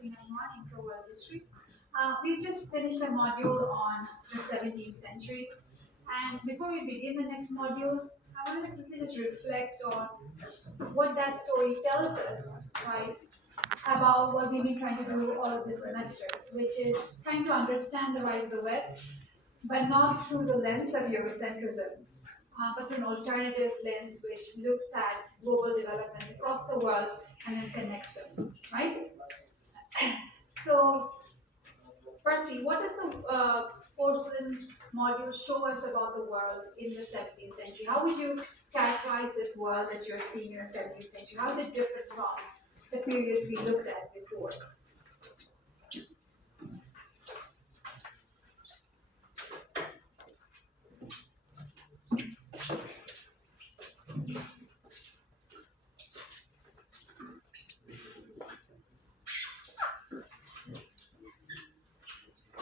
391 Intro World History. We've just finished a module on the 17th century, and before we begin the next module, I wanted to quickly just reflect on what that story tells us, right, about what we've been trying to do all of this semester, which is trying to understand the rise of the West, but not through the lens of Eurocentrism, but through an alternative lens which looks at global developments across the world and then connects them, right? So, firstly, what does the porcelain module show us about the world in the 17th century? How would you characterize this world that you're seeing in the 17th century? How is it different from the periods we looked at before?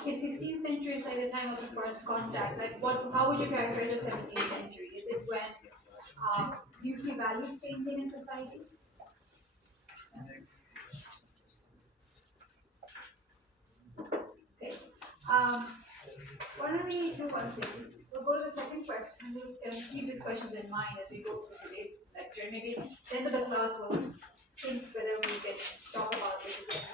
If 16th century is like the time of the first contact, like how would you characterize the 17th century? Is it when you see values changing in society? Okay. Why don't we do one thing? We'll go to the second question and we'll keep these questions in mind as we go through today's lecture. Maybe at the end of the class we'll think whether we can talk about this again.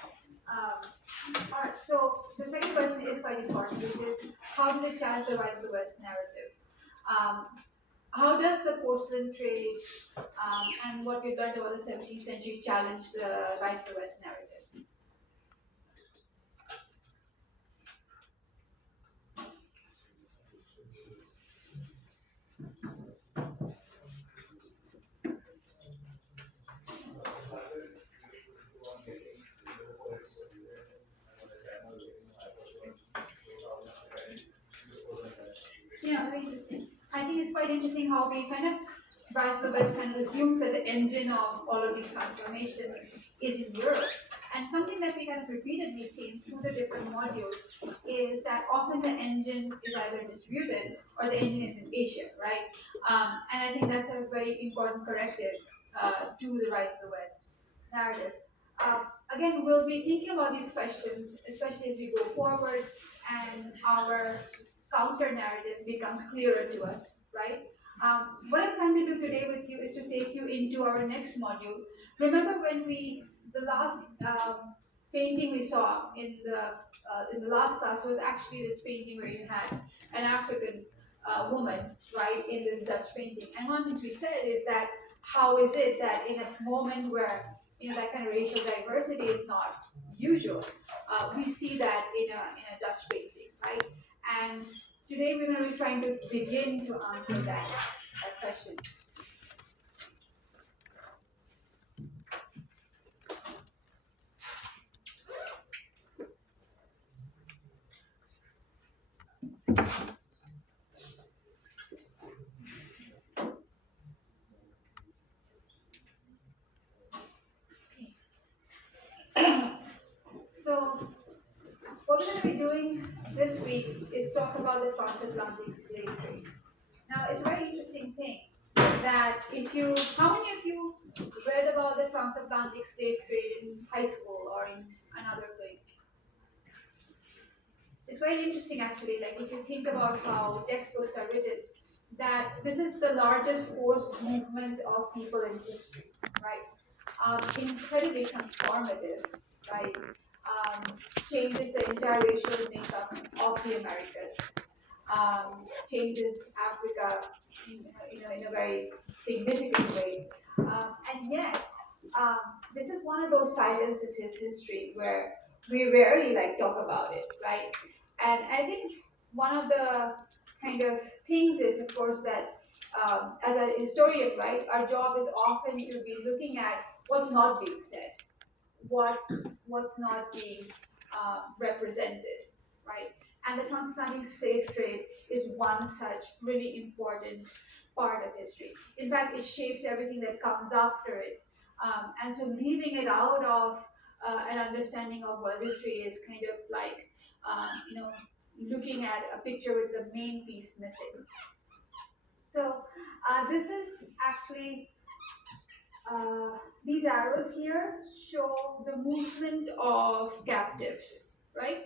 Alright, so the second question is quite important, which is how does it challenge the rise of the West narrative? How does the porcelain trade and what we've learned about the 17th century challenge the rise of the West narrative? Yeah, very interesting. I think it's quite interesting how we kind of Rise of the West kind of assumes that the engine of all of these transformations is in Europe. And something that we kind of repeatedly see through the different modules is that often the engine is either distributed or the engine is in Asia, right? And I think that's a very important corrective to the Rise of the West narrative. Again, we'll be thinking about these questions, especially as we go forward and our counter narrative becomes clearer to us, right? What I'm trying to do today with you is to take you into our next module. Remember when the last painting we saw in the last class was actually this painting where you had an African woman, right, in this Dutch painting. And one thing we said is that how is it that in a moment where that kind of racial diversity is not usual, we see that in a Dutch painting, right? And today we're going to be trying to begin to answer that question. So what we're going to be doing this week is talk about the transatlantic slave trade. Now, it's a very interesting thing that how many of you read about the transatlantic slave trade in high school or in another place? It's very interesting actually, like if you think about how textbooks are written, that this is the largest forced movement of people in history, right? Incredibly transformative, right? Changes the entire racial makeup of the Americas, changes Africa, in a very significant way, and yet this is one of those silences in history where we rarely talk about it, right? And I think one of the kind of things is, of course, that as a historian, right, our job is often to be looking at what's not being said, what's not being represented, right? And the transatlantic slave trade is one such really important part of history. In fact, it shapes everything that comes after it. And so leaving it out of an understanding of world history is kind of like, looking at a picture with the main piece missing. So this is actually These arrows here show the movement of captives, right?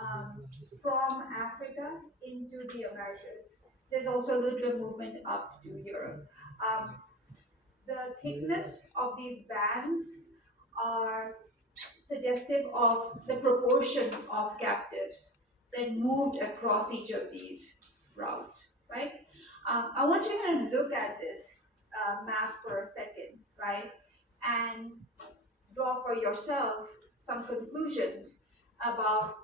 Um, from Africa into the Americas. There's also a little bit of movement up to Europe. Um, the thickness of these bands are suggestive of the proportion of captives that moved across each of these routes, right? I want you to look at this map for a second, right? And draw for yourself some conclusions about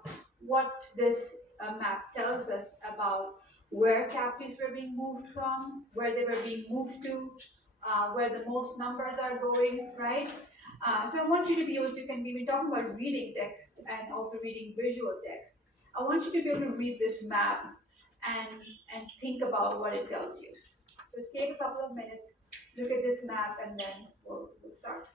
what this map tells us about where captives were being moved from, where they were being moved to, where the most numbers are going, right? So I want you to be able to, we've been talking about reading text and also reading visual text. I want you to be able to read this map and think about what it tells you. So take a couple of minutes, look at this map, and then we'll start.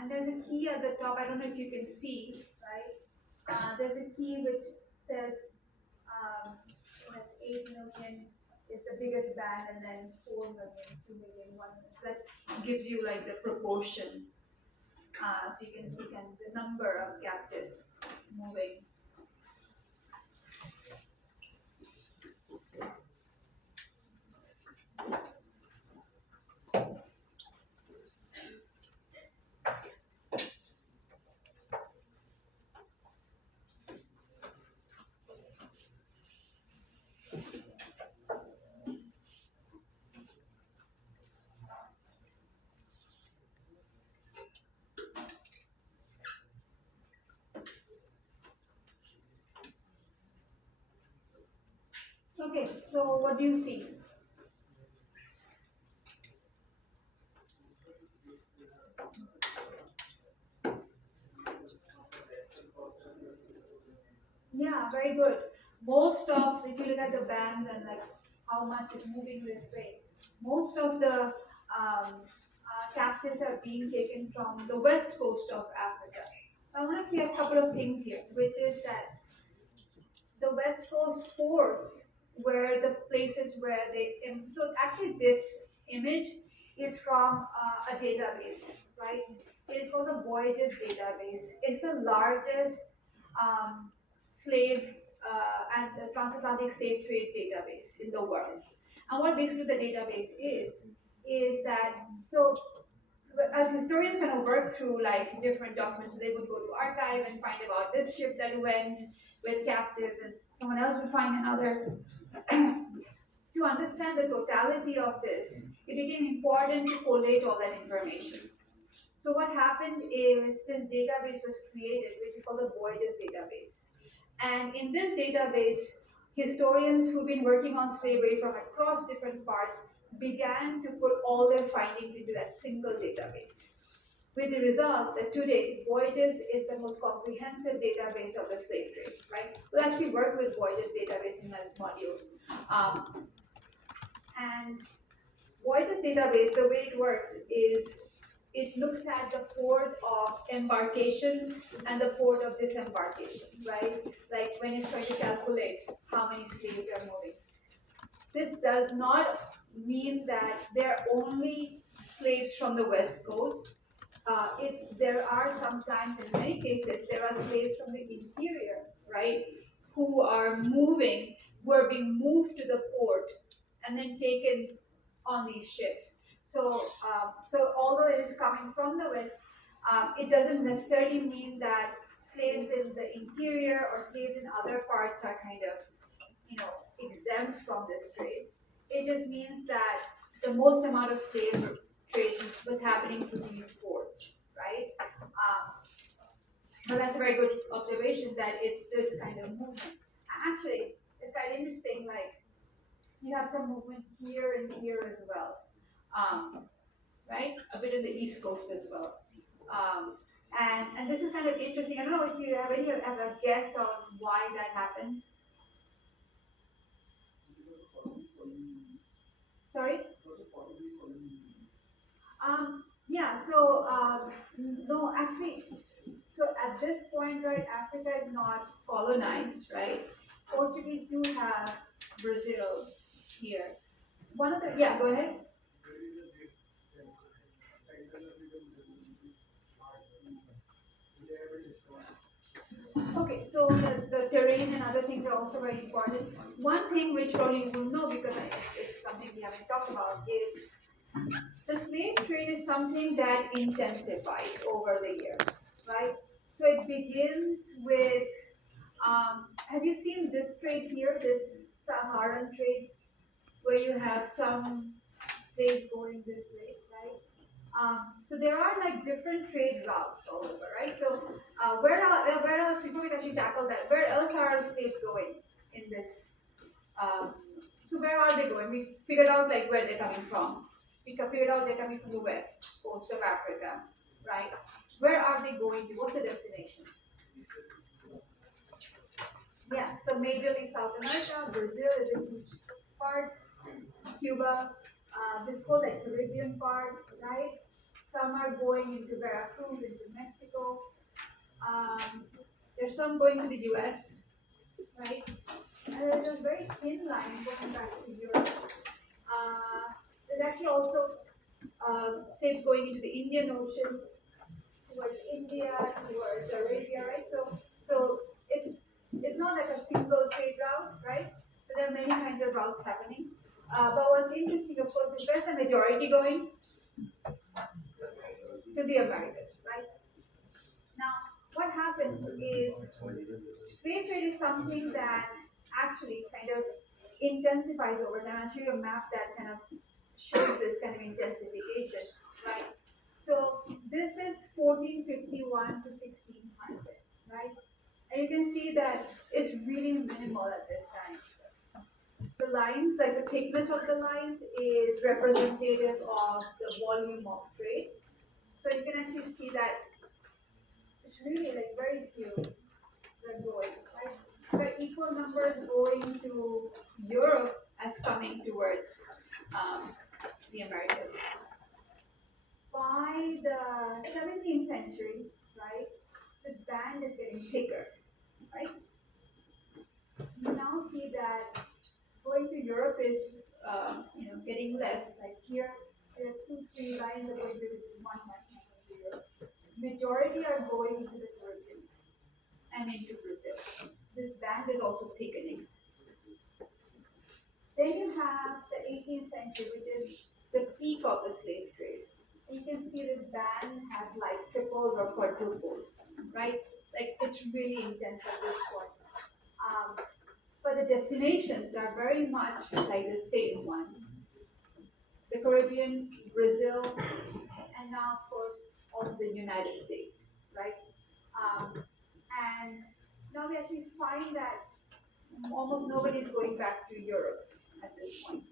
And there's a key at the top. I don't know if you can see, right? There's a key which says 8 million is the biggest band, and then 4 million, 2 million, 1 million. So that gives you like the proportion. So you can see the number of captives moving. Okay, so what do you see? Yeah, very good. Most of, if you look at the bands and like how much is moving this way, most of the captives are being taken from the west coast of Africa. I want to say a couple of things here, which is that the west coast ports were the places where they. So actually, this image is from a database, right? It is called the Voyages database. It's the largest slave and the transatlantic slave trade database in the world. And what basically the database is that so as historians kind of work through like different documents, so they would go to archive and find about this ship that went with captives, and someone else would find another. To understand the totality of this, it became important to collate all that information. So what happened is this database was created, which is called the Voyages database. And in this database, historians who've been working on slavery from across different parts began to put all their findings into that single database. With the result that today, Voyages is the most comprehensive database of the slave trade, right? We'll actually work with Voyages database in this module. And Voyages database, the way it works is it looks at the port of embarkation and the port of disembarkation, right? Like when it's trying to calculate how many slaves are moving. This does not mean that they're only slaves from the West Coast. There are sometimes, in many cases, there are slaves from the interior, right, who are moving, who are being moved to the port and then taken on these ships. So although it is coming from the West, it doesn't necessarily mean that slaves in the interior or slaves in other parts are kind of, exempt from this trade. It just means that the most amount of slave trade was happening through these ports, right? But that's a very good observation that it's this kind of movement. Actually, it's quite interesting. Like you have some movement here and here as well. right? A bit in the East Coast as well. Um, and this is kind of interesting. I don't know if you have any ever guess on why that happens. Sorry. Yeah. So no, actually, so at this point, right, Africa is not colonized, right? Portuguese do have Brazil here. One of the yeah, go ahead. Okay, so the terrain and other things are also very important. One thing which probably you will know because it's something we haven't talked about is the slave trade is something that intensifies over the years, right? So it begins with, have you seen this trade here, this Saharan trade, where you have some slaves going this way, right? So there are like different trade routes all over, right? So where else, before we actually tackle that, where else are slaves going in this so where are they going? We figured out like where they're coming from. We figured out they're coming from the west coast of Africa, right? Where are they going to? What's the destination? Yeah, so majorly South America, Brazil is a huge part, Cuba, this whole like Caribbean part, right? Some are going into Veracruz, into Mexico. Um, there's some going to the US, right? And there's a very thin line going back to Europe. There's actually also ships going into the Indian Ocean, towards India, towards Arabia, right? So it's not like a single trade route, right? So there are many kinds of routes happening. But what's interesting, of course, is there's a majority going to the Americas, right? Now, what happens is slave trade is something that actually kind of intensifies over time. I'll show you a map that kind of shows this kind of intensification, right? So this is 1451 to 1600, right? And you can see that it's really minimal at this time. The lines, like the thickness of the lines, is representative of the volume of trade. So you can actually see that it's really like very few that are going, right? But equal numbers going to Europe as coming towards the Americas. By the 17th century, right, this band is getting thicker, right? You now see that going to Europe is, getting less. Like here, there are two, three lines that are going to one line going to Europe. Majority are going into the Caribbean and into Brazil. This band is also thickening. Then you have the 18th century, which is the peak of the slave trade. And you can see this band has like tripled or quadrupled, right? Like it's really intense at this point. Um, but the destinations are very much like the same ones. The Caribbean, Brazil, and now of course also the United States, right? And now we actually find that almost nobody is going back to Europe at this point,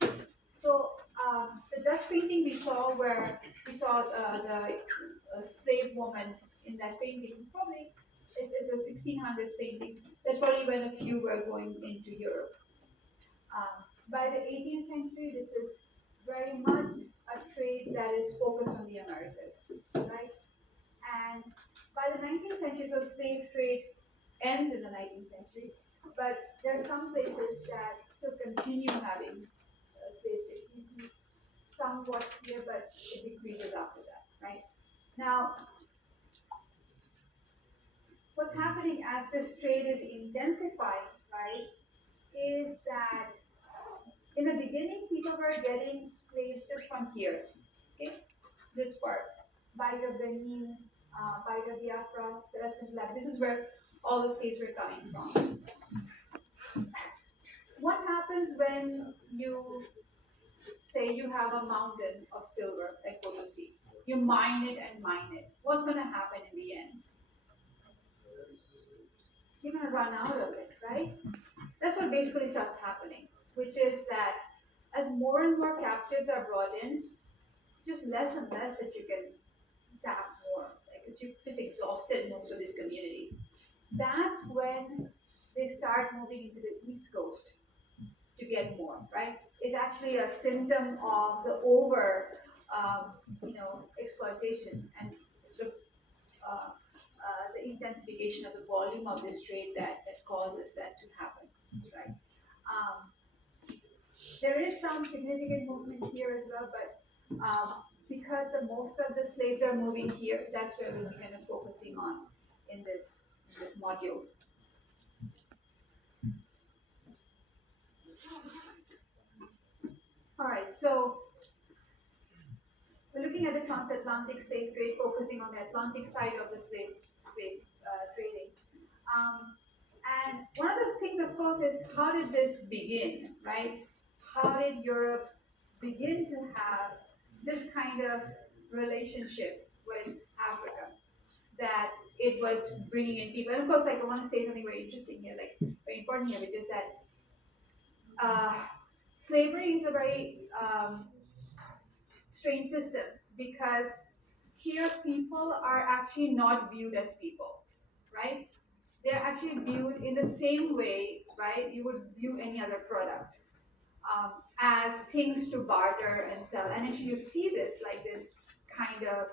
right? So the Dutch painting we saw, where we saw the slave woman in that painting, probably it is a 1600s painting. That's probably when a few were going into Europe. By the 18th century, this is very much a trade that is focused on the Americas, right? And by the 19th century, so slave trade ends in the 19th century, but there are some places that still continue having slave trade, somewhat here, but it decreases after that, right? Now, what's happening as this trade is intensifying, right, is that in the beginning, people were getting slaves just from here, okay, this part, Baida Benin, Baida Biafra, this is where all the slaves were coming from. What happens when you say you have a mountain of silver, like what you see? You mine it and mine it. What's going to happen in the end? You're going to run out of it, right? That's what basically starts happening, which is that as more and more captives are brought in, just less and less that you can tap more, because you've just exhausted most of these communities. That's when they start moving into the East Coast to get more, right? It's actually a symptom of the exploitation and sort of the intensification of the volume of this trade that causes that to happen, right? Um, there is some significant movement here as well, but because the most of the slaves are moving here, that's where we'll be kind of focusing on in this module. All right, so we're looking at the transatlantic slave trade, focusing on the Atlantic side of the slave trading. And one of the things, of course, is how did this begin, right? How did Europe begin to have this kind of relationship with Africa, that it was bringing in people? And of course, like, I want to say something very interesting here, like very important here, which is that uh, slavery is a very strange system, because here people are actually not viewed as people, right? They're actually viewed in the same way, right? You would view any other product, as things to barter and sell. And if you see this, like this kind of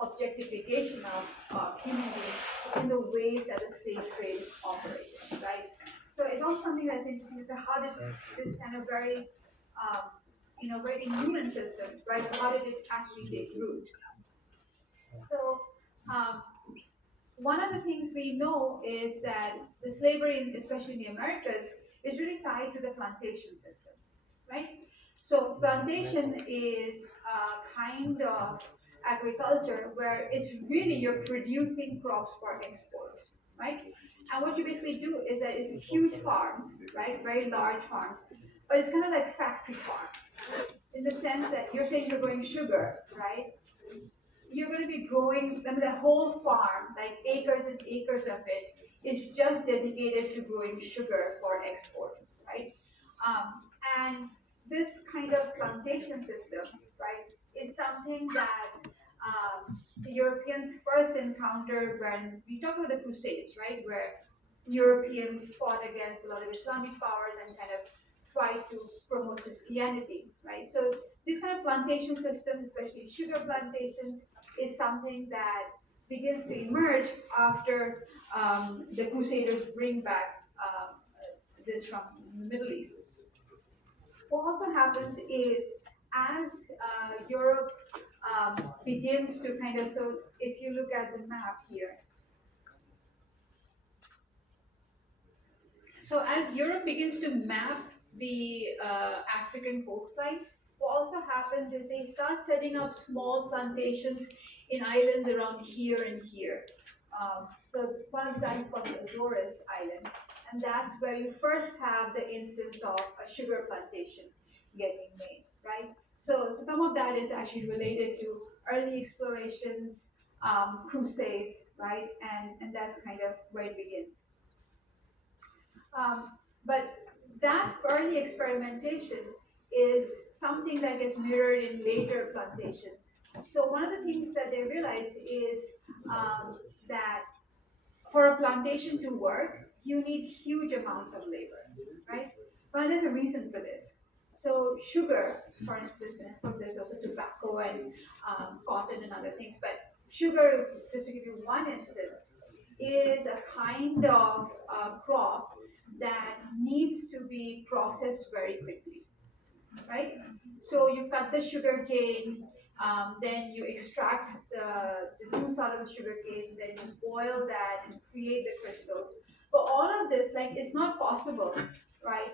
objectification of human beings in the ways that the slave trade operated, right? So it's also something that's interesting, is that how did this kind of very, very inhuman system, right? How did it actually take root? So um, one of the things we know is that the slavery, especially in the Americas, is really tied to the plantation system, right? So plantation is a kind of agriculture where it's really you're producing crops for export, right? And what you basically do is that it's huge farms, right? Very large farms, but it's kind of like factory farms in the sense that you're saying you're growing sugar, right? You're going to be growing, I mean, the whole farm, like acres and acres of it, is just dedicated to growing sugar for export, right? And this kind of plantation system, right, is something that the Europeans first encountered when we talk about the Crusades, right, where Europeans fought against a lot of Islamic powers and kind of tried to promote Christianity, right? So these kind of plantation systems, especially sugar plantations, is something that begins to emerge after the Crusaders bring back this from the Middle East. What also happens is, as Europe begins to kind of, so if you look at the map here, so as Europe begins to map the African coastline, what also happens is they start setting up small plantations in islands around here and here. So one of these islands called the Azores Islands, and that's where you first have the instance of a sugar plantation getting made, right? So some of that is actually related to early explorations, crusades, right? And that's kind of where it begins. But that early experimentation is something that gets mirrored in later plantations. So one of the things that they realize is that for a plantation to work, you need huge amounts of labor, right? But there's a reason for this. So sugar, for instance, and of course there's also tobacco and cotton and other things, but sugar, just to give you one instance, is a kind of crop that needs to be processed very quickly, right? So you cut the sugar cane, then you extract the juice out of the sugar cane, then you boil that and create the crystals. But all of this, like, it's not possible, right?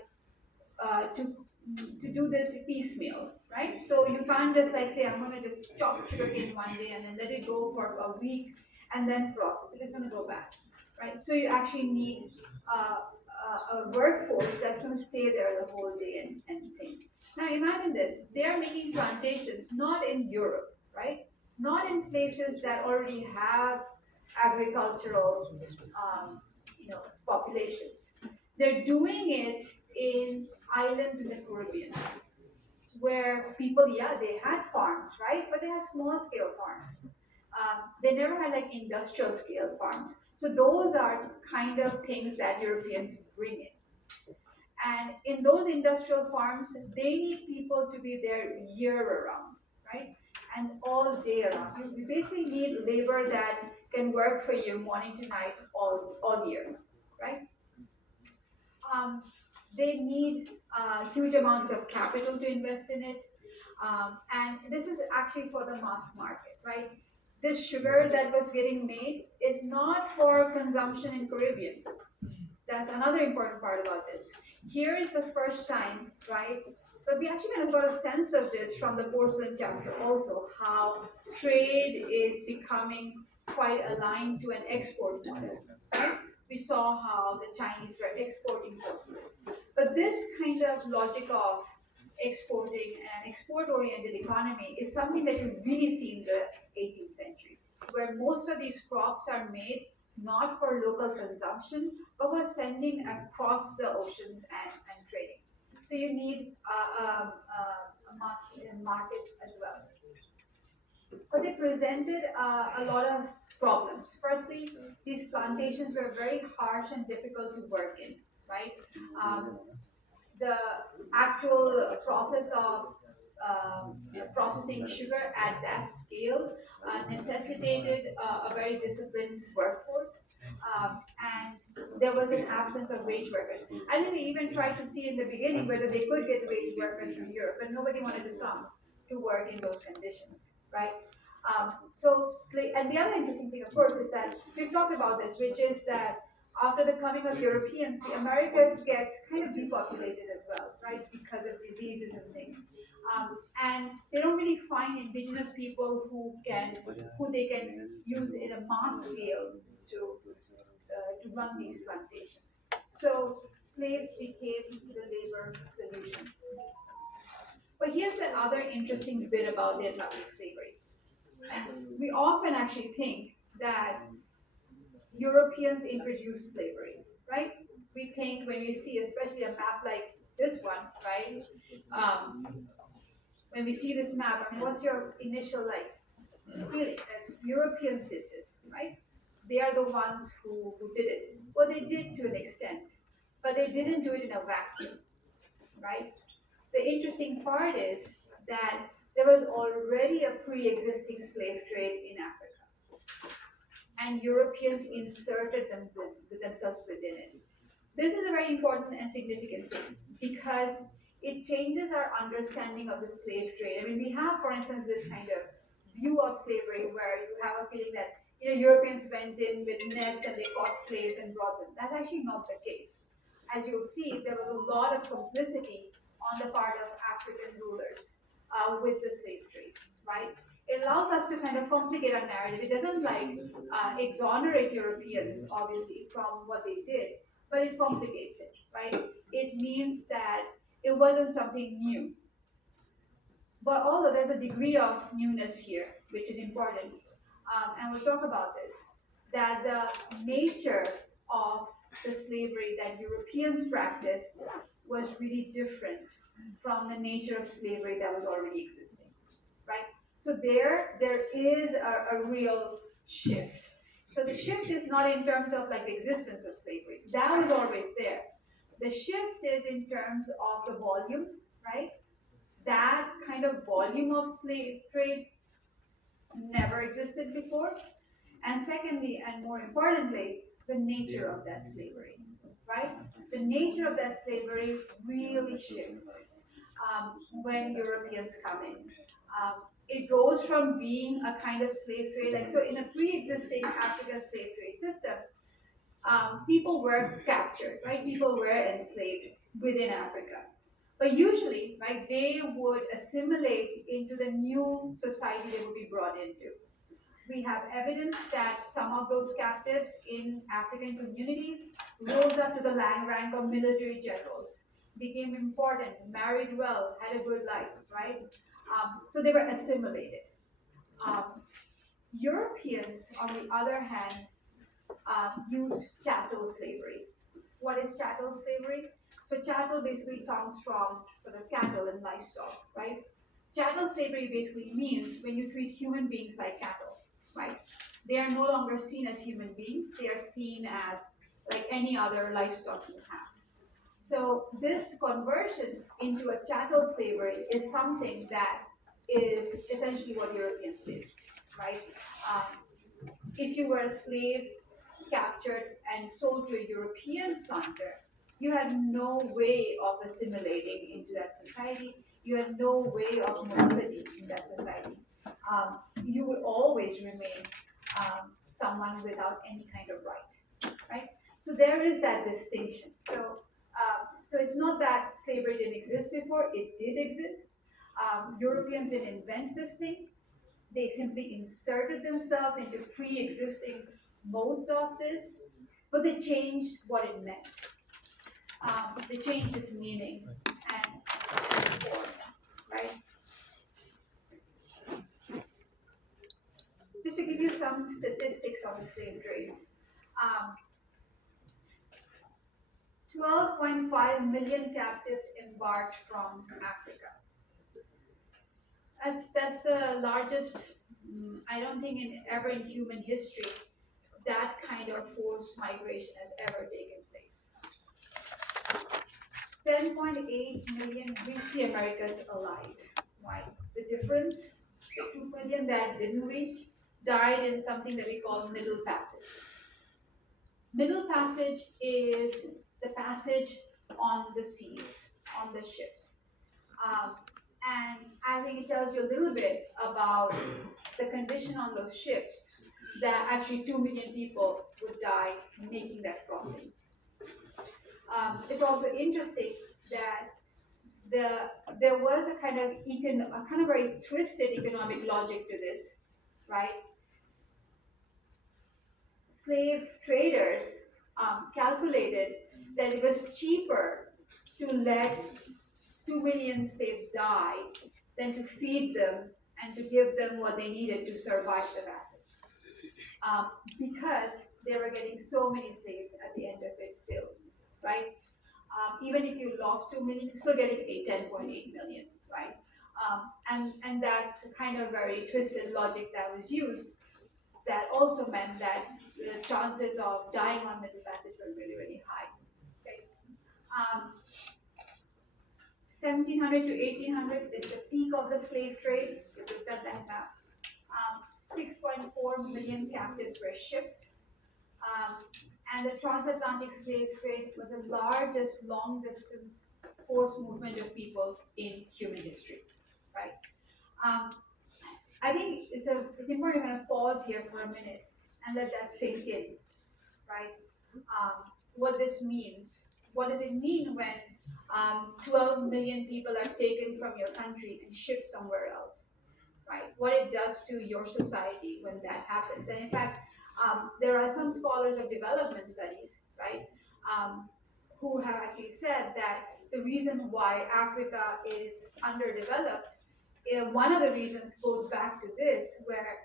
To do this piecemeal, right? So you can't just like say I'm going to just chop sugarcane one day and then let it go for a week and then process it. It's going to go back, right? So you actually need a workforce that's going to stay there the whole day and things. Now imagine this: they are making plantations not in Europe, right? Not in places that already have agricultural, populations. They're doing it in islands in the Caribbean, where people, yeah, they had farms, right? But they had small scale farms. They never had like industrial scale farms. So those are kind of things that Europeans bring in. And in those industrial farms, they need people to be there year around, right? And all day around. You basically need labor that can work for you morning to night all year, right? Um, they need huge amounts of capital to invest in it. And this is actually for the mass market, right? This sugar that was getting made is not for consumption in Caribbean. That's another important part about this. Here is the first time, right? But we actually kind of got a sense of this from the porcelain chapter also, how trade is becoming quite aligned to an export model, right? We saw how the Chinese were exporting porcelain. But this kind of logic of exporting an export-oriented economy is something that you really see in the 18th century, where most of these crops are made not for local consumption, but for sending across the oceans and trading. So you need a market as well. But they presented a lot of problems. Firstly, these plantations were very harsh and difficult to work in, right? The actual process of processing sugar at that scale necessitated a very disciplined workforce. And there was an absence of wage workers. I think they even tried to see in the beginning whether they could get wage workers from Europe, but nobody wanted to come to work in those conditions, right? And the other interesting thing, of course, is that we've talked about this, which is that after the coming of Europeans, the Americas gets kind of depopulated as well, right, because of diseases and things. And they don't really find indigenous people who they can use in a mass scale to run these plantations. So slaves became the labor solution. But here's the other interesting bit about the Atlantic slavery. We often actually think that Europeans introduced slavery, right? We think when we see, especially a map like this one, right? Um, when we see this map, I mean, what's your initial like feeling that Europeans did this, right? They are the ones who did it. Well, they did to an extent, but they didn't do it in a vacuum, right? The interesting part is that there was already a pre-existing slave trade in Africa, and Europeans inserted themselves within it. This is a very important and significant thing because it changes our understanding of the slave trade. I mean, we have, for instance, this kind of view of slavery where you have a feeling that Europeans went in with nets and they caught slaves and brought them. That's actually not the case. As you'll see, there was a lot of complicity on the part of African rulers with the slave trade, right? It allows us to kind of complicate our narrative. It doesn't like exonerate Europeans, obviously, from what they did, but it complicates it, right? It means that it wasn't something new. But although there's a degree of newness here, which is important, and we'll talk about this, that the nature of the slavery that Europeans practiced was really different from the nature of slavery that was already existing, right? So there is a real shift. So the shift is not in terms of like the existence of slavery. That was always there. The shift is in terms of the volume, right? That kind of volume of slave trade never existed before. And secondly, and more importantly, the nature of that slavery, right? The nature of that slavery really shifts when Europeans come in. It goes from being a kind of slave trade, like so in a pre-existing African slave trade system, people were captured, right? People were enslaved within Africa. But usually, right, they would assimilate into the new society they would be brought into. We have evidence that some of those captives in African communities rose up to the rank of military generals, became important, married well, had a good life, right? So they were assimilated. Europeans, on the other hand, used chattel slavery. What is chattel slavery? So chattel basically comes from sort of cattle and livestock, right? Chattel slavery basically means when you treat human beings like cattle, right? They are no longer seen as human beings, they are seen as like any other livestock you have. So this conversion into a chattel slavery is something that is essentially what Europeans did, right? If you were a slave captured and sold to a European planter, you had no way of assimilating into that society. You had no way of mobility in that society. You would always remain someone without any kind of right, right? So there is that distinction. So it's not that slavery didn't exist before; it did exist. Europeans didn't invent this thing. They simply inserted themselves into pre-existing modes of this, but they changed what it meant. They changed its meaning and form, right? Just to give you some statistics on the slave trade, 12.5 million captives embarked from Africa. That's the largest, I don't think ever in human history, that kind of forced migration has ever taken place. 10.8 million reached the Americas alive. Why? The difference, the 2 million that didn't reach, died in something that we call middle passage. Middle passage is the passage on the seas, on the ships. And I think it tells you a little bit about the condition on those ships that actually 2 million people would die making that crossing. It's also interesting that there was a kind of very twisted economic logic to this, right? Slave traders calculated that it was cheaper to let 2 million slaves die than to feed them and to give them what they needed to survive the passage. Because they were getting so many slaves at the end of it still, right? Even if you lost 2 million, you're still getting 10.8 million, right? And that's kind of very twisted logic that was used that also meant that the chances of dying on middle passage were really, really high. Okay. 1700 to 1800 is the peak of the slave trade. You looked at that map. 6.4 million captives were shipped. And the transatlantic slave trade was the largest long distance forced movement of people in human history, right? I think it's important to kind of pause here for a minute and let that sink in, right? What this means. What does it mean when 12 million people are taken from your country and shipped somewhere else, right? What it does to your society when that happens. And in fact, there are some scholars of development studies, right, who have actually said that the reason why Africa is underdeveloped, one of the reasons goes back to this, where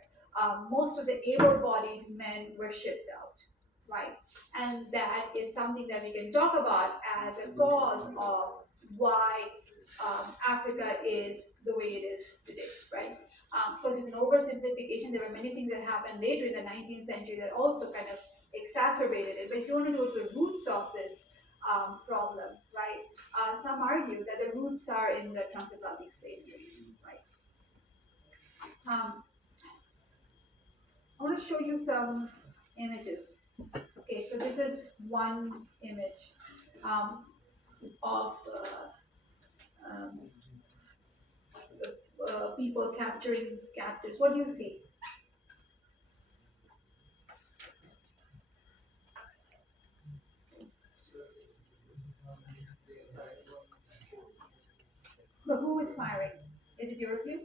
most of the able-bodied men were shipped out, right? And that is something that we can talk about as a cause of why Africa is the way it is today, right? Because it's an oversimplification. There were many things that happened later in the 19th century that also kind of exacerbated it. But if you want to go to the roots of this problem, right? Some argue that the roots are in the transatlantic slave trade, right? I want to show you some images. Okay, so this is one image of um, people capturing captives. What do you see? But who is firing? Is it Europeans?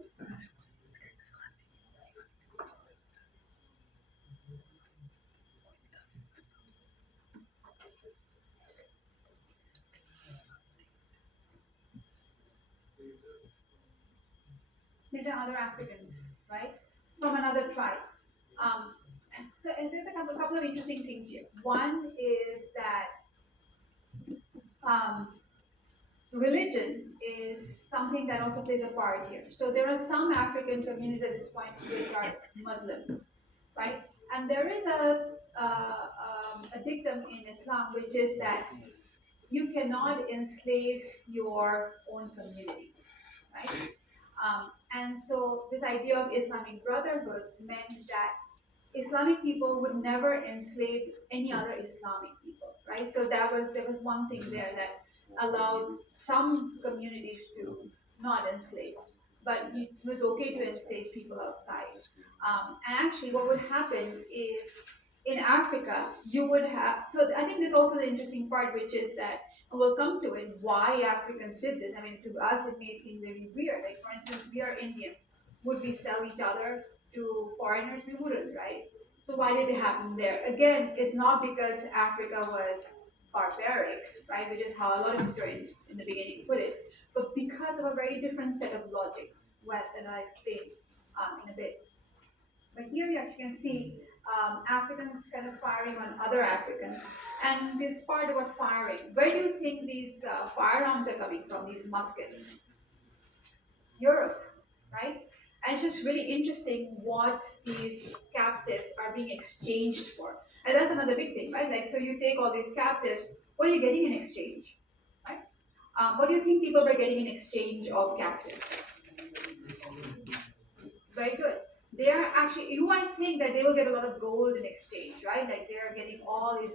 These are other Africans, right? From another tribe. And there's a couple of interesting things here. One is that religion is something that also plays a part here. So there are some African communities at this point which are Muslim, right? And there is a dictum in Islam which is that you cannot enslave your own community, right? And so this idea of Islamic Brotherhood meant that Islamic people would never enslave any other Islamic people, right? So there was one thing there that allowed some communities to not enslave, but it was okay to enslave people outside. And actually, what would happen is in Africa, you would have. So I think there's also the interesting part, which is that, and we'll come to it, why Africans did this. I mean, to us, it may seem very weird. Like, for instance, we are Indians. Would we sell each other to foreigners? We wouldn't, right? So why did it happen there? Again, it's not because Africa was barbaric, right? Which is how a lot of historians in the beginning put it, but because of a very different set of logics, that I'll explain in a bit. But here you actually can see Africans kind of firing on other Africans. And this part about firing, where do you think these firearms are coming from, these muskets? Europe, right? And it's just really interesting what these captives are being exchanged for. And that's another big thing, right? Like, so you take all these captives, what are you getting in exchange, right? What do you think people were getting in exchange of captives? Very good. They are actually, you might think that they will get a lot of gold in exchange, right? Like they are getting all these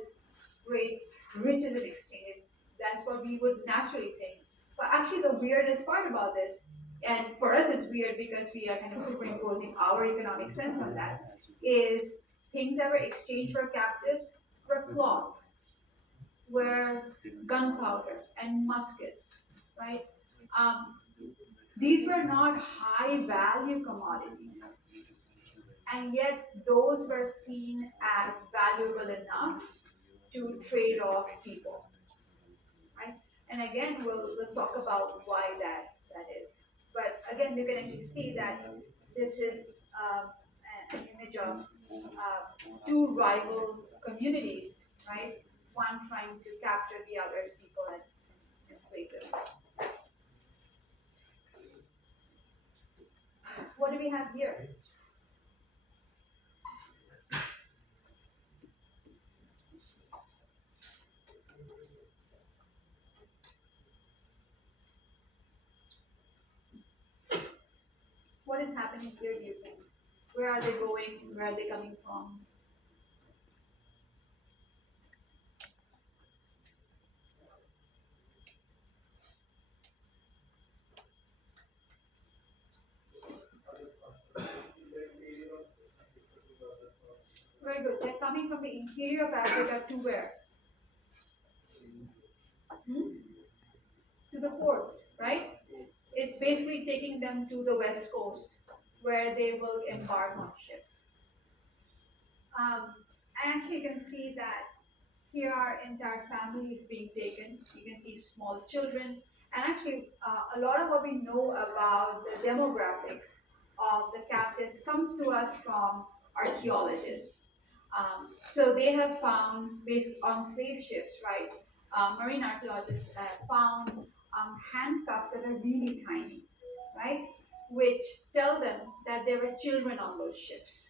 great riches in exchange. That's what we would naturally think. But actually, the weirdest part about this, and for us it's weird because we are kind of superimposing our economic sense on that, is things that were exchanged for captives were cloth, were gunpowder, and muskets, right? Um, these were not high value commodities, and yet those were seen as valuable enough to trade off people, right? And again, we'll talk about why that is. But again, you can actually see that this is an image of two rival communities, right? One trying to capture the other's people and enslave them. What do we have here? What is happening here, do you think? Where are they going? Where are they coming from? Very good. They're coming from the interior of Africa to where? Hmm? To the ports, right? It's basically taking them to the west coast where they will embark on ships. And actually, you can see that here are entire families being taken. You can see small children. And actually, a lot of what we know about the demographics of the captives comes to us from archaeologists. So they have found, based on slave ships, right? Marine archaeologists have found handcuffs that are really tiny, right? Which tell them that there were children on those ships.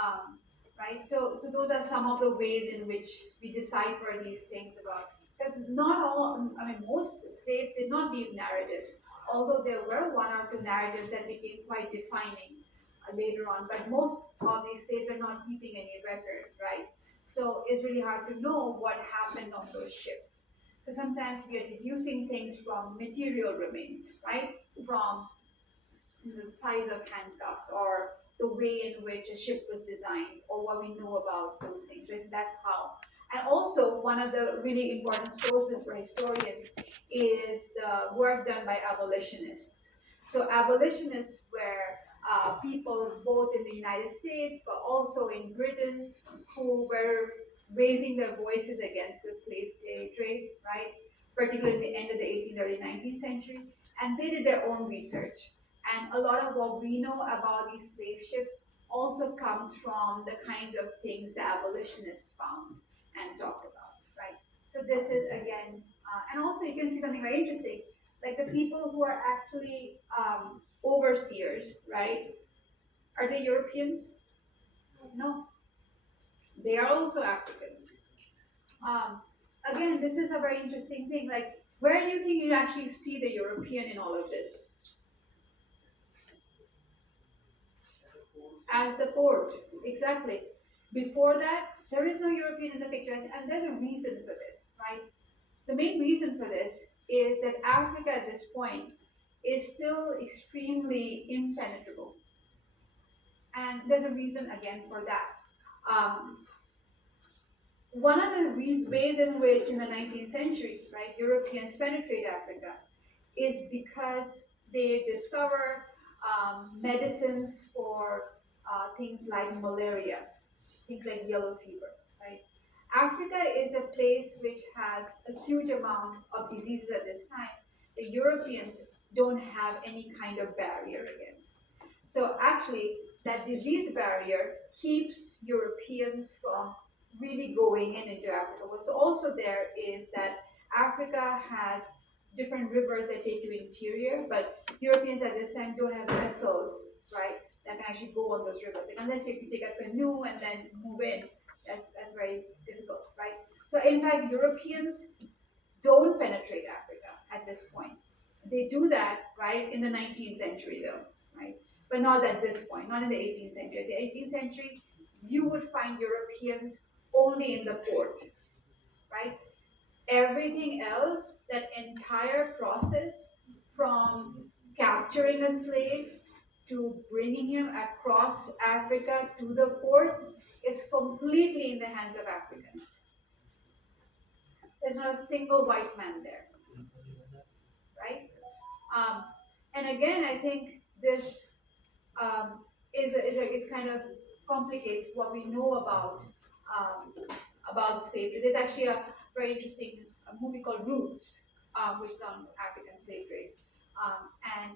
Um, right? So those are some of the ways in which we decipher these things about, because not all, I mean, most states did not leave narratives, although there were one or two narratives that became quite defining later on, but most of these states are not keeping any record, right? So it's really hard to know what happened on those ships. So sometimes we are deducing things from material remains, right? From the size of handcuffs or the way in which a ship was designed or what we know about those things, right? So that's how. And also, one of the really important sources for historians is the work done by abolitionists. So abolitionists were people both in the United States but also in Britain who were raising their voices against the slave trade, right? Particularly at the end of the 18th, early 19th century. And they did their own research. And a lot of what we know about these slave ships also comes from the kinds of things the abolitionists found and talked about, right? So this is again And also you can see something very interesting, like the people who are actually overseers, right? Are they Europeans? No, they are also Africans. Um, Again, this is a very interesting thing. Like, where do you think you actually see the European in all of this? As the port, exactly. Before that, there is no European in the picture, and there's a reason for this, right? The main reason for this is that Africa at this point is still extremely impenetrable, and there's a reason again for that. Um, One of the ways in which in the 19th century, right, Europeans penetrate Africa is because they discover medicines for things like malaria, things like yellow fever, right? Africa is a place which has a huge amount of diseases at this time. The Europeans don't have any kind of barrier against. So actually, that disease barrier keeps Europeans from really going in into Africa. What's also there is that Africa has different rivers that take you interior, but Europeans at this time don't have vessels, right, that can actually go on those rivers. Like, unless you can take a canoe and then move in, that's very difficult, right? So in fact, Europeans don't penetrate Africa at this point. They do that, right, in the 19th century though, right? But not at this point, not in the 18th century. The 18th century, you would find Europeans only in the port, right? Everything else, that entire process from capturing a slave to bringing him across Africa to the port is completely in the hands of Africans. There's not a single white man there, right? Um, and again, I think this is kind of complicates what we know about slavery. There's actually a very interesting movie called Roots, which is on African slave trade, and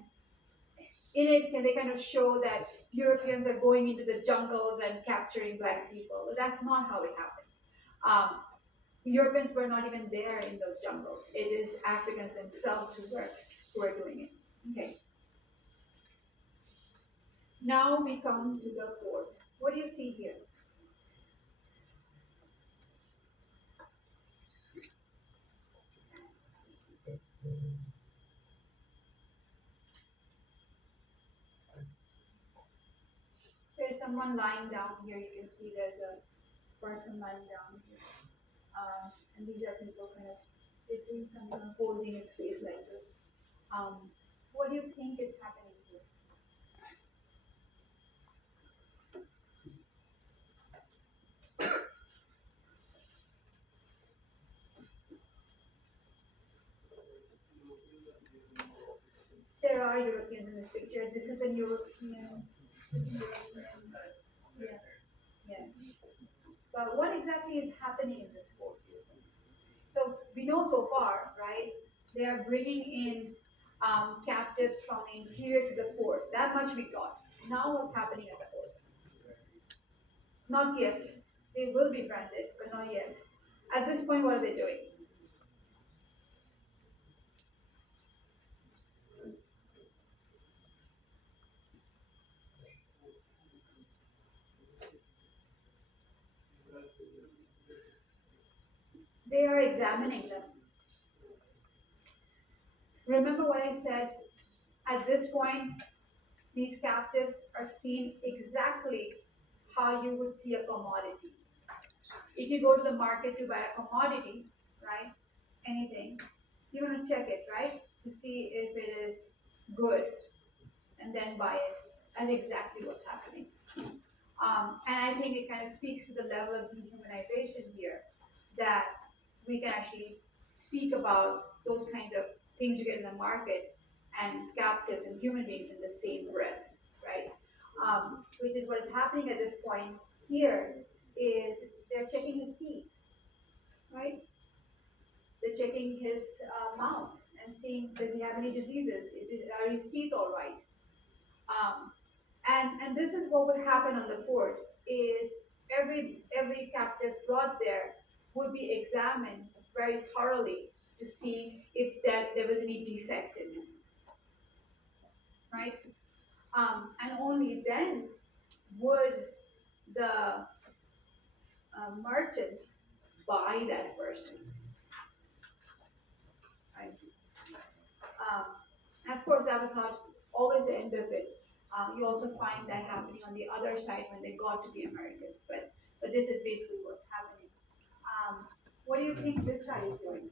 in it, can they kind of show that Europeans are going into the jungles and capturing black people? But that's not how it happened. Um, Europeans were not even there in those jungles. It is Africans themselves who are doing it. Okay. Now we come to the port. What do you see here? There's someone lying down here. You can see there's a person lying down here. And these are people kind of they're doing something, holding his face like this. What do you think is happening here? There are Europeans in this picture. This is a European. This is European. Yeah, yeah. But what exactly is happening in this port? So we know so far, right? They are bringing in captives from the interior to the port. That much we got. Now what's happening at the port? Not yet. They will be branded, but not yet. At this point, what are they doing? They are examining them. Remember what I said? At this point, these captives are seen exactly how you would see a commodity. If you go to the market to buy a commodity, right? Anything, you're gonna check it, right? To see if it is good and then buy it. That's exactly what's happening. And I think it kind of speaks to the level of dehumanization here that we can actually speak about those kinds of things you get in the market and captives and human beings in the same breath, right? Which is what is happening at this point here is they're checking his teeth, right? They're checking his mouth and seeing does he have any diseases? Are his teeth all right? Um, and this is what would happen on the port is every captive brought there would be examined very thoroughly to see if there was any defect in it, right? And only then would the merchants buy that person, right? And of course, that was not always the end of it. You also find that happening on the other side when they got to the Americas, but this is basically what's happening. What do you think this guy is doing?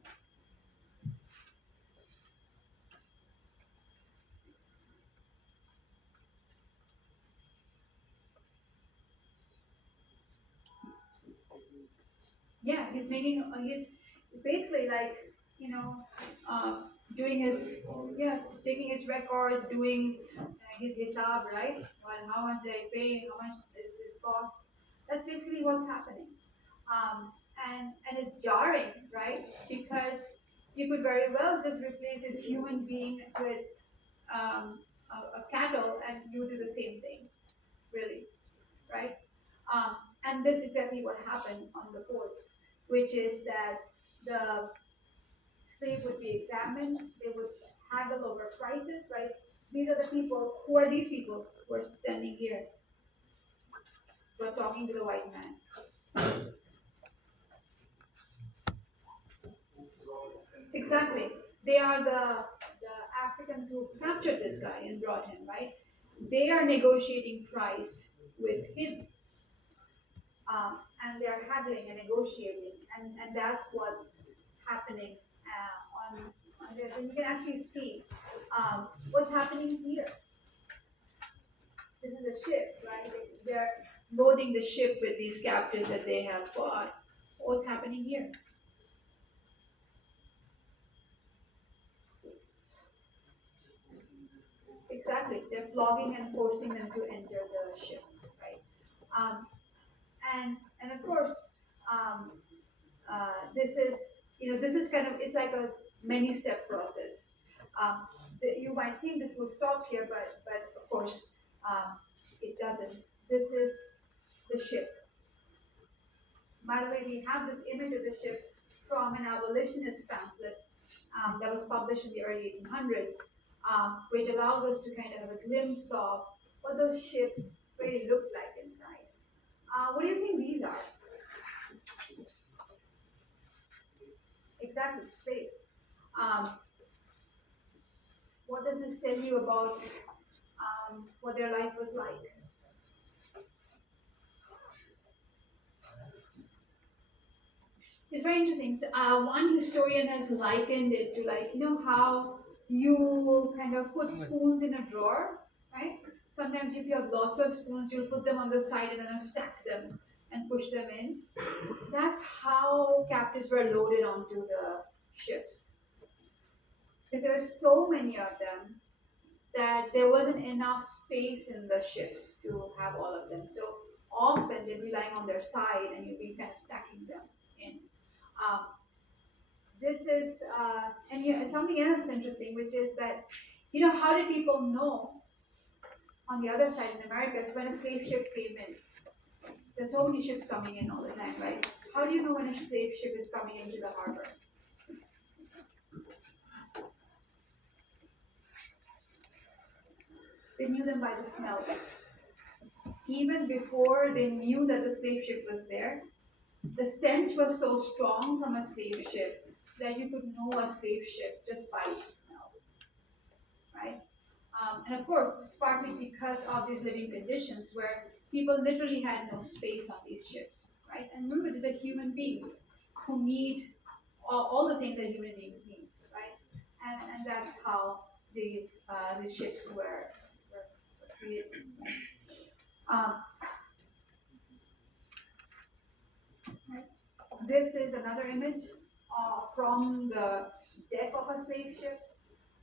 Yeah, he's making. He's basically like you know, doing his yeah, taking his records, doing his hisab, right? Well, how much they pay, how much is his cost. That's basically what's happening. And it's jarring, right? Because you could very well just replace this human being with a cattle, and you do the same thing, really, right? Um, and this is exactly what happened on the courts, which is that the slave would be examined, they would haggle over prices, right? These are the people, who are these people who are standing here, who are talking to the white man? Exactly. They are the Africans who captured this guy and brought him, right? They are negotiating price with him, and they are haggling and negotiating, and that's what's happening on this. And you can actually see what's happening here. This is a ship, right? They're loading the ship with these captives that they have bought. What's happening here? Exactly. They're flogging and forcing them to enter the ship, right? Um, and of course, um, this is this is kind of it's like a many step process. You might think this will stop here, but of course it doesn't. This is the ship. By the way, we have this image of the ship from an abolitionist pamphlet that was published in the early 1800s, which allows us to kind of have a glimpse of what those ships really looked like inside. What do you think these are? Exactly, slaves. Um, what does this tell you about what their life was like? It's very interesting. So, one historian has likened it to like how you kind of put spoons in a drawer, right? Sometimes if you have lots of spoons, you'll put them on the side and then stack them and push them in. That's how captives were loaded onto the ships. Because there were so many of them that there wasn't enough space in the ships to have all of them. So often they'd be lying on their side and you'd be kind of stacking them in. Um, this is, and something else interesting, which is that, how did people know on the other side in America when a slave ship came in? There's so many ships coming in all the time, right? How do you know when a slave ship is coming into the harbor? They knew them by the smell. Even before they knew that the slave ship was there, the stench was so strong from a slave ship that you could know a slave ship just by its smell, right? And of course, it's partly because of these living conditions where people literally had no space on these ships, right? And remember, these are human beings who need all the things that human beings need, right? And that's how these ships were created. Um, right? This is another image from the deck of a slave ship.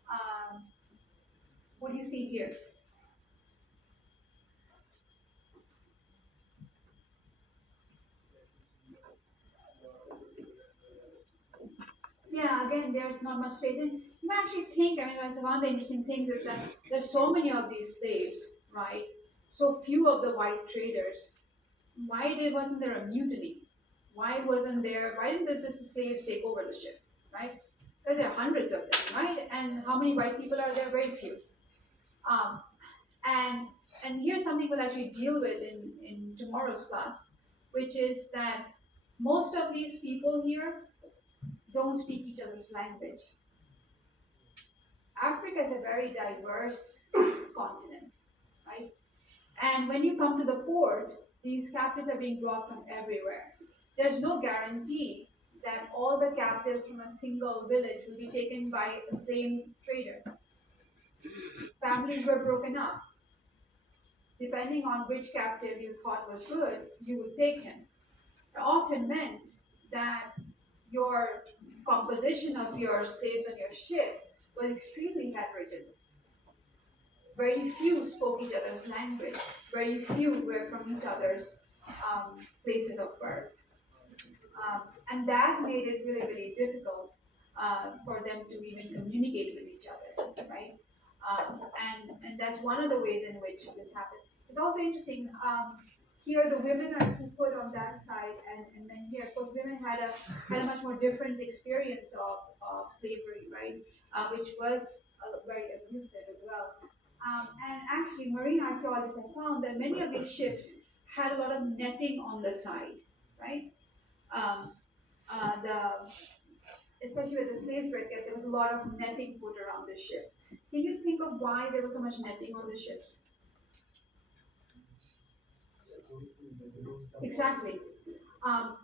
Um, what do you see here? Yeah, again, there's not much space. And you actually think, I mean, that's one of the interesting things is that there's so many of these slaves, right? So few of the white traders. Wasn't there a mutiny? Why didn't the slaves take over the ship, right? because there are hundreds of them, right? And how many white people are there? Very few. Um, and here's something we'll actually deal with in tomorrow's class, which is that most of these people here don't speak each other's language. Africa is a very diverse continent, right? And when you come to the port, these captives are being brought from everywhere. There's no guarantee that all the captives from a single village will be taken by the same trader. Families were broken up. Depending on which captive you thought was good, you would take him. It often meant that your composition of your slaves on your ship was extremely heterogeneous. Very few spoke each other's language. Very few were from each other's places of birth. And that made it really, really difficult for them to even communicate with each other, right? And that's one of the ways in which this happened. It's also interesting. Here, the women are put on that side, and then here, of course, women had a much more different experience of slavery, right? Which was very abusive as well. And actually, marine archaeologists have found that many of these ships had a lot of netting on the side, right? Um, Especially where the slaves were kept, there was a lot of netting put around the ship. Can you think of why there was so much netting on the ships? Exactly.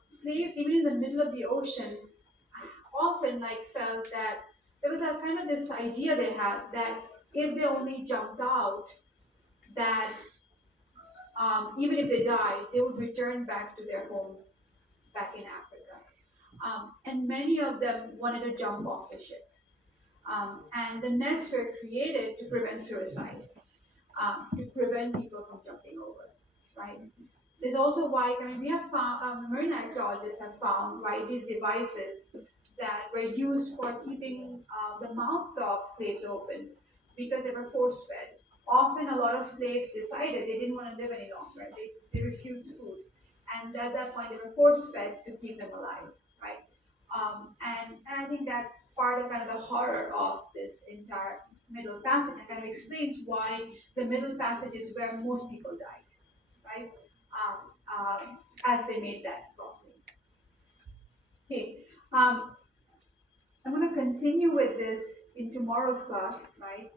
Slaves, even in the middle of the ocean, often felt that there was a kind of this idea they had that if they only jumped out, that even if they died, they would return back to their home back in Africa. And many of them wanted to jump off the ship. And the nets were created to prevent suicide, to prevent people from jumping over, right? There's also why, we have found, marine archaeologists have found, right, these devices that were used for keeping the mouths of slaves open because they were force fed. Often a lot of slaves decided they didn't want to live any longer. They refused food. And at that point, they were force fed to keep them alive, right? And I think that's part of kind of the horror of this entire Middle Passage, and kind of explains why the Middle Passage is where most people died, right? As they made that crossing. Okay, I'm going to continue with this in tomorrow's class, right?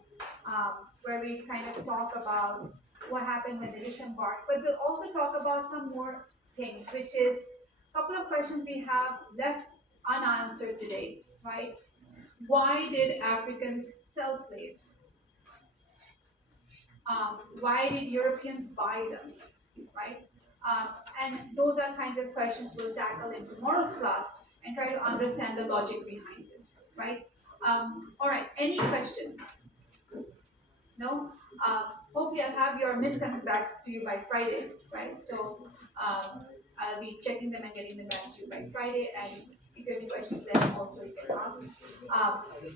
Where we kind of talk about what happened when they disembarked, but we'll also talk about some more things, which is a couple of questions we have left unanswered today, right? Why did Africans sell slaves? Why did Europeans buy them, right? And those are kinds of questions we'll tackle in tomorrow's class and try to understand the logic behind this, right? All right, any questions? No? Hopefully I'll have your midsems back to you by Friday, right? So I'll be checking them and getting them back to you by Friday, and if you have any questions then also you can ask.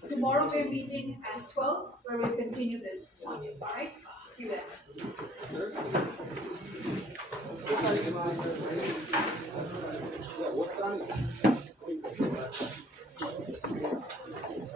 Tomorrow we're meeting at 12 where we'll continue this module, all right? See you then.